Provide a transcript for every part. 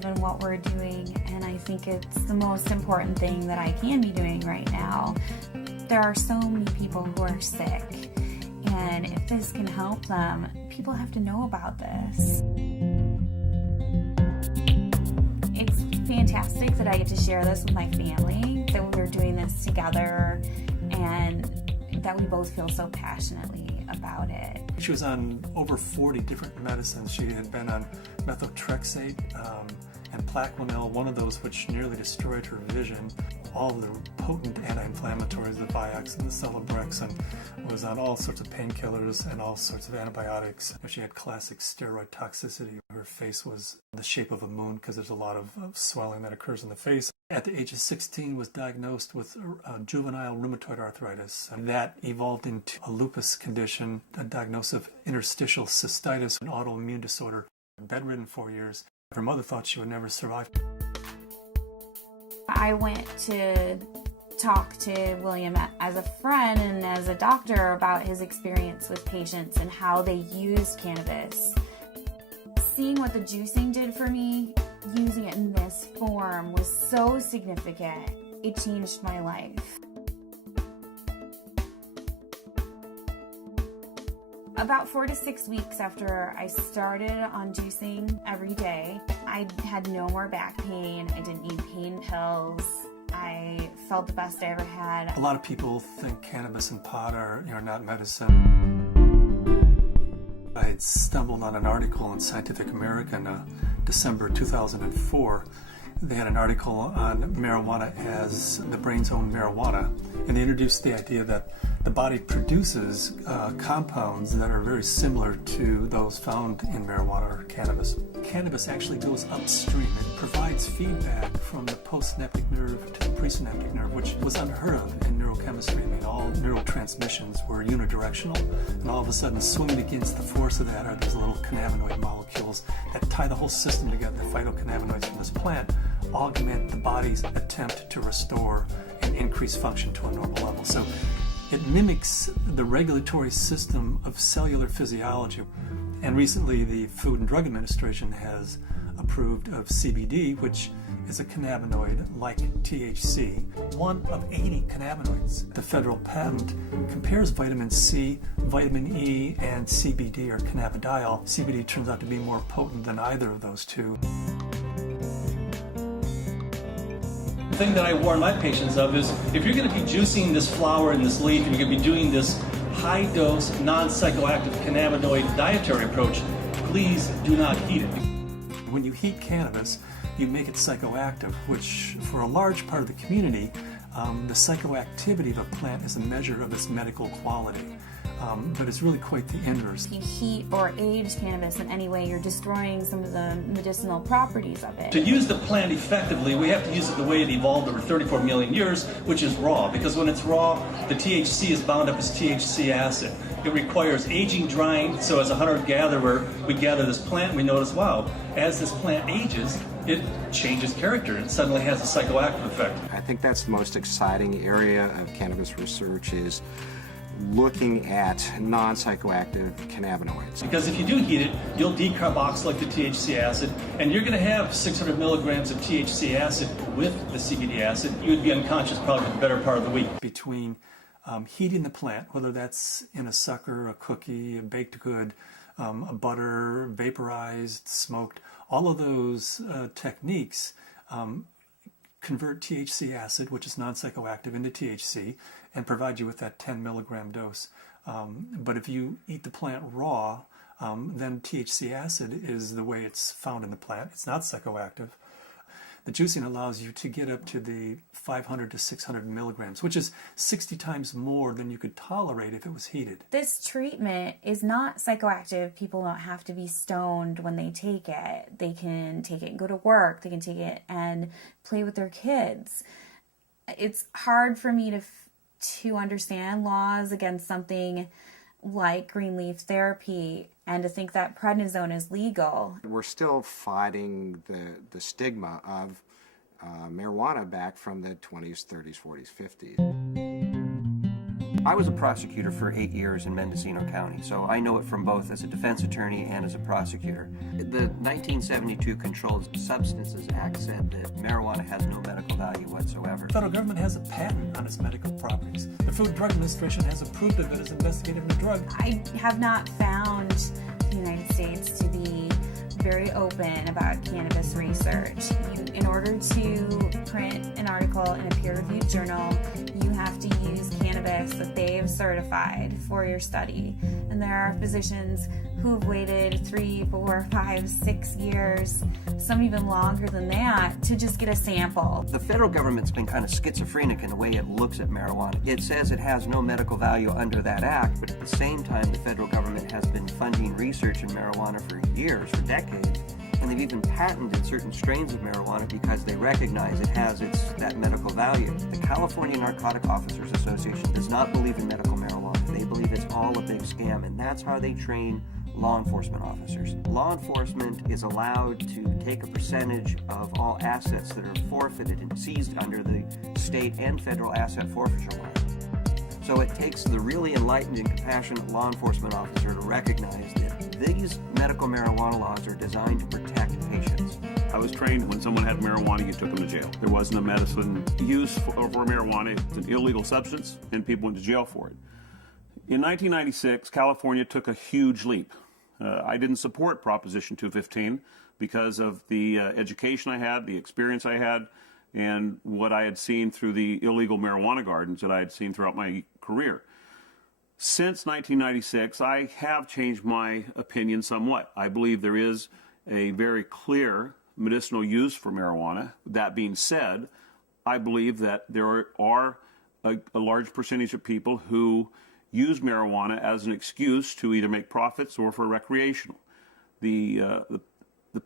proactive in what we're doing, and I think it's the most important thing that I can be doing right now. There are so many people who are sick, and if this can help them, people have to know about this. It's fantastic that I get to share this with my family, that we're doing this together, and that we both feel so passionately about it. She was on over 40 different medicines. She had been on methotrexate and Plaquenil, one of those which nearly destroyed her vision. All the potent anti-inflammatories, the Vioxx and the Celebrex, and was on all sorts of painkillers and all sorts of antibiotics. She had classic steroid toxicity. Her face was the shape of a moon because there's a lot of swelling that occurs in the face. At the age of 16, was diagnosed with juvenile rheumatoid arthritis. And that evolved into a lupus condition, a diagnosis of interstitial cystitis, an autoimmune disorder. Bedridden 4 years. Her mother thought she would never survive. I went to talk to William as a friend and as a doctor about his experience with patients and how they used cannabis. Seeing what the juicing did for me, using it in this form, was so significant. It changed my life. About 4 to 6 weeks after I started on juicing every day, I had no more back pain. I didn't need pain pills. I felt the best I ever had. A lot of people think cannabis and pot are not medicine. I had stumbled on an article in Scientific American, December 2004. They had an article on marijuana as the brain's own marijuana, and they introduced the idea that the body produces compounds that are very similar to those found in marijuana or cannabis. Cannabis actually goes upstream. It provides feedback from the postsynaptic nerve to the presynaptic nerve, which was unheard of in neurochemistry. I mean, all neurotransmissions were unidirectional, and all of a sudden, swimming against the force of that are these little cannabinoid molecules that tie the whole system together. The phytocannabinoids from this plant augment the body's attempt to restore and increase function to a normal level. So it mimics the regulatory system of cellular physiology. And recently, the Food and Drug Administration has approved of CBD, which is a cannabinoid like THC, one of 80 cannabinoids. The federal patent compares vitamin C, vitamin E, and CBD, or cannabidiol. CBD turns out to be more potent than either of those two. The thing that I warn my patients of is if you're going to be juicing this flower and this leaf and you're going to be doing this high-dose, non-psychoactive cannabinoid dietary approach, please do not heat it. When you heat cannabis, you make it psychoactive, which for a large part of the community, the psychoactivity of a plant is a measure of its medical quality. But it's really quite the inverse. If you heat or age cannabis in any way, you're destroying some of the medicinal properties of it. To use the plant effectively, we have to use it the way it evolved over 34 million years, which is raw. Because when it's raw, the THC is bound up as THC acid. It requires aging, drying, so as a hunter-gatherer, we gather this plant and we notice, wow, as this plant ages, it changes character. It suddenly has a psychoactive effect. I think that's the most exciting area of cannabis research, is looking at non-psychoactive cannabinoids. Because if you do heat it, you'll decarboxylate the THC acid, and you're going to have 600 milligrams of THC acid with the CBD acid. You would be unconscious probably for the better part of the week. Between heating the plant, whether that's in a sucker, a cookie, a baked good, a butter, vaporized, smoked, all of those techniques convert THC acid, which is non-psychoactive, into THC and provide you with that 10 milligram dose. But if you eat the plant raw, then THC acid is the way it's found in the plant. It's not psychoactive. The juicing allows you to get up to the 500 to 600 milligrams, which is 60 times more than you could tolerate if it was heated. This treatment is not psychoactive. People don't have to be stoned when they take it. They can take it and go to work. They can take it and play with their kids. It's hard for me to understand laws against something like green leaf therapy and to think that prednisone is legal. We're still fighting the stigma of marijuana back from the 20s, 30s, 40s, 50s. I was a prosecutor for 8 years in Mendocino County, so I know it from both as a defense attorney and as a prosecutor. The 1972 Controlled Substances Act said that marijuana has no medical value whatsoever. The federal government has a patent on its medical properties. The Food and Drug Administration has approved of it as investigative new drug. I have not found the United States to be very open about cannabis research. In order to print an article in a peer-reviewed journal, you have to use cannabis that they have certified for your study. And there are physicians who have waited 3, 4, 5, 6 years, some even longer than that, to just get a sample. The federal government's been kind of schizophrenic in the way it looks at marijuana. It says it has no medical value under that act, but at the same time, the federal government has been funding research in marijuana for years, for decades. And they've even patented certain strains of marijuana because they recognize it has that medical value. The California Narcotic Officers Association does not believe in medical marijuana. They believe it's all a big scam, and that's how they train law enforcement officers. Law enforcement is allowed to take a percentage of all assets that are forfeited and seized under the state and federal asset forfeiture law. So it takes the really enlightened and compassionate law enforcement officer to recognize that these medical marijuana laws are designed to protect patients. I was trained when someone had marijuana, you took them to jail. There wasn't a medicine use for marijuana. It's an illegal substance, and people went to jail for it. In 1996, California took a huge leap. I didn't support Proposition 215 because of the education I had, the experience I had, and what I had seen through the illegal marijuana gardens that I had seen throughout my career. Since 1996, I have changed my opinion somewhat. I believe there is a very clear medicinal use for marijuana. That being said, I believe that there are a large percentage of people who use marijuana as an excuse to either make profits or for recreational. The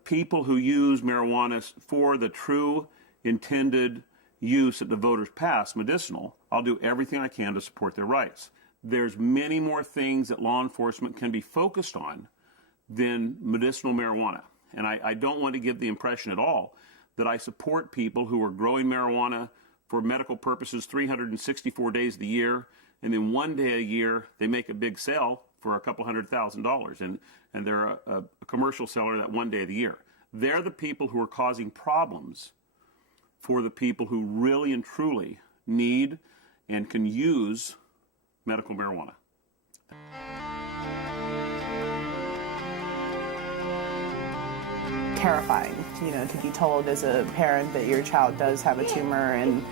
people who use marijuana for the true intended use that the voters passed, medicinal, I'll do everything I can to support their rights. There's many more things that law enforcement can be focused on than medicinal marijuana. And I don't want to give the impression at all that I support people who are growing marijuana for medical purposes 364 days of the year, and then one day a year they make a big sale for a couple $100,000, and they're a commercial seller that one day of the year. They're the people who are causing problems for the people who really and truly need and can use medical marijuana. Terrifying, to be told as a parent that your child does have a tumor in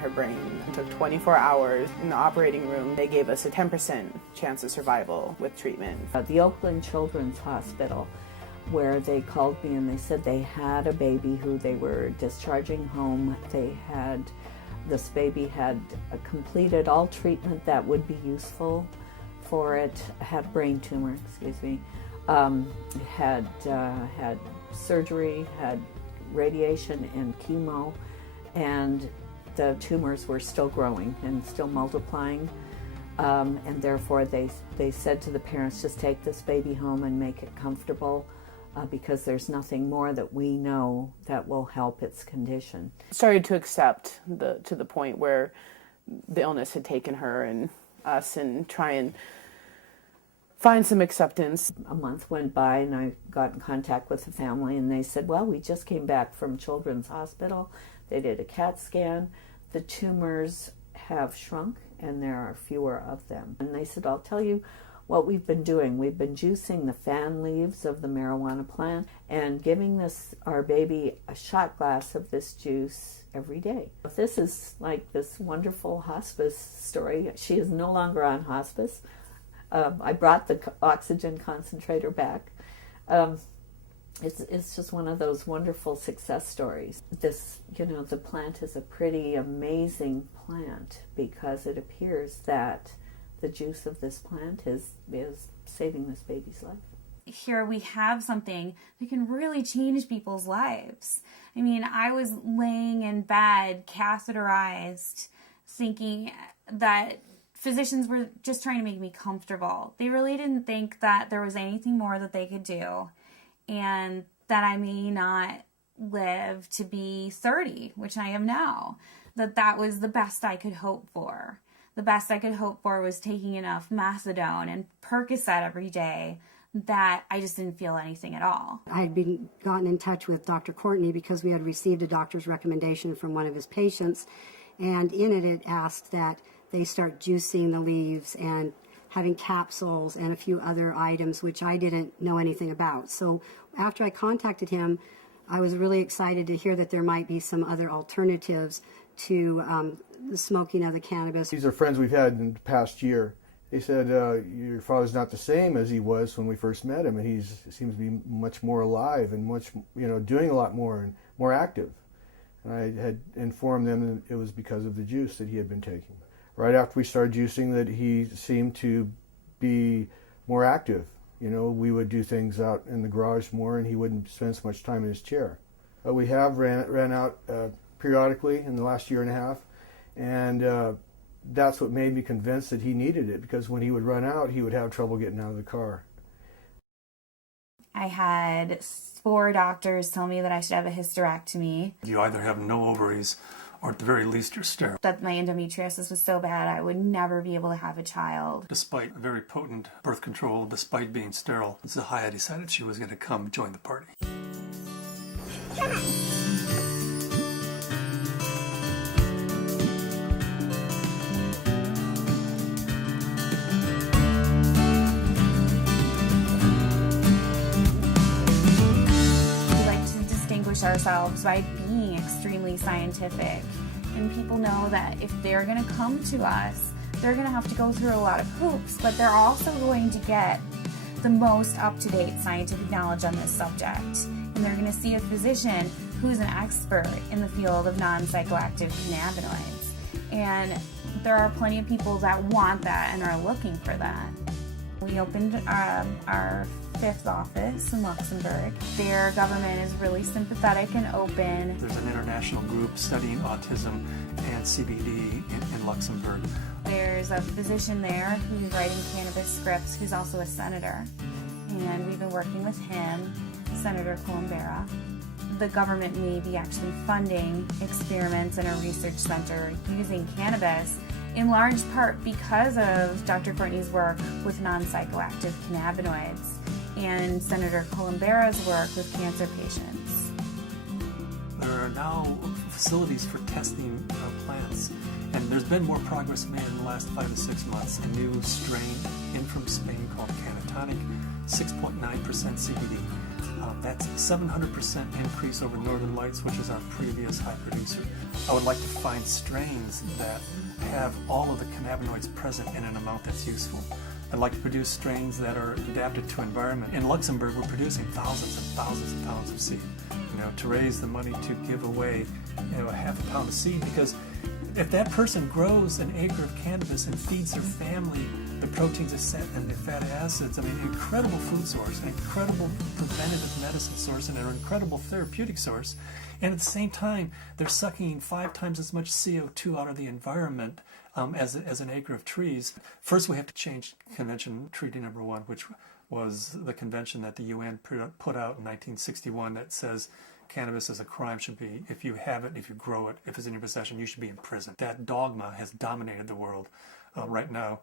her brain. It took 24 hours in the operating room. They gave us a 10% chance of survival with treatment. The Oakland Children's Hospital, where they called me and they said they had a baby who they were discharging home. This baby had completed all treatment that would be useful for it, had brain tumor, had surgery, had radiation and chemo, and the tumors were still growing and still multiplying. And therefore they said to the parents, just take this baby home and make it comfortable, because there's nothing more that we know that will help its condition. Started to accept to the point where the illness had taken her and us, and try and find some acceptance. A month went by and I got in contact with the family, and they said, well, we just came back from Children's Hospital. They did a CAT scan. The tumors have shrunk and there are fewer of them. And they said, I'll tell you what we've been doing. We've been juicing the fan leaves of the marijuana plant and giving our baby a shot glass of this juice every day. This is like this wonderful hospice story. She is no longer on hospice. I brought the oxygen concentrator back. It's just one of those wonderful success stories. The plant is a pretty amazing plant because it appears that the juice of this plant is saving this baby's life. Here we have something that can really change people's lives. I mean, I was laying in bed, catheterized, thinking that physicians were just trying to make me comfortable. They really didn't think that there was anything more that they could do, and that I may not live to be 30, which I am now. That was the best I could hope for. the best I could hope for was taking enough methadone and Percocet every day that I just didn't feel anything at all. I had gotten in touch with Dr. Courtney because we had received a doctor's recommendation from one of his patients, and in it asked that they start juicing the leaves and having capsules and a few other items which I didn't know anything about. So after I contacted him, I was really excited to hear that there might be some other alternatives to the smoking of the cannabis. These are friends we've had in the past year. They said, your father's not the same as he was when we first met him, and he seems to be much more alive and much, doing a lot more and more active. And I had informed them that it was because of the juice that he had been taking. Right after we started juicing, that he seemed to be more active. We would do things out in the garage more, and he wouldn't spend so much time in his chair. We have ran out periodically in the last year and a half, and that's what made me convinced that he needed it, because when he would run out, he would have trouble getting out of the car. I had 4 doctors tell me that I should have a hysterectomy. You either have no ovaries, or at the very least you're sterile. That my endometriosis was so bad I would never be able to have a child. Despite very potent birth control, despite being sterile, Zahaya decided she was going to come join the party. Ourselves by being extremely scientific, and people know that if they're going to come to us, they're going to have to go through a lot of hoops, but they're also going to get the most up-to-date scientific knowledge on this subject, and they're going to see a physician who's an expert in the field of non-psychoactive cannabinoids. And there are plenty of people that want that and are looking for that. We opened our 5th office in Luxembourg. Their government is really sympathetic and open. There's an international group studying autism and CBD in Luxembourg. There's a physician there who's writing cannabis scripts, who's also a senator. And we've been working with him, Senator Colombera. The government may be actually funding experiments in a research center using cannabis, in large part because of Dr. Courtney's work with non-psychoactive cannabinoids and Senator Colombera's work with cancer patients. There are now facilities for testing plants, and there's been more progress made in the last 5 to 6 months. A new strain in from Spain called Cannatonic, 6.9% CBD. That's a 700% increase over Northern Lights, which is our previous high producer. I would like to find strains that have all of the cannabinoids present in an amount that's useful. I'd like to produce strains that are adapted to environment. In Luxembourg, we're producing thousands and thousands of pounds of seed, to raise the money to give away, a half a pound of seed, because if that person grows an acre of cannabis and feeds their family the proteins and the fatty acids, incredible food source, an incredible preventative medicine source, and an incredible therapeutic source, and at the same time, they're sucking 5 times as much CO2 out of the environment as an acre of trees. First, we have to change Convention Treaty Number 1, which was the convention that the UN put out in 1961 that says cannabis is a crime, should be, if you have it, if you grow it, if it's in your possession, you should be in prison. That dogma has dominated the world right now.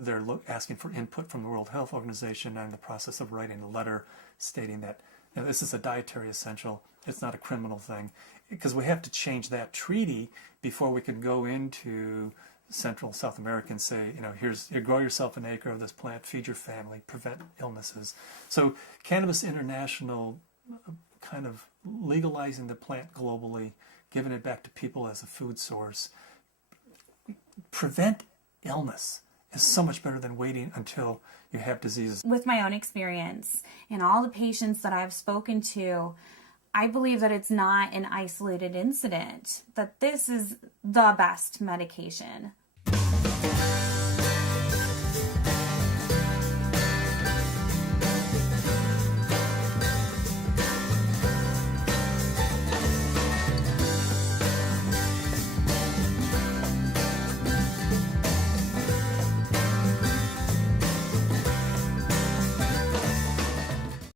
They're asking for input from the World Health Organization. I'm in the process of writing a letter stating that this is a dietary essential. It's not a criminal thing, because we have to change that treaty before we can go into Central South America and say, here, grow yourself an acre of this plant, feed your family, prevent illnesses. So Cannabis International kind of legalizing the plant globally, giving it back to people as a food source, prevent illness is so much better than waiting until you have diseases. With my own experience and all the patients that I've spoken to, I believe that it's not an isolated incident, that this is the best medication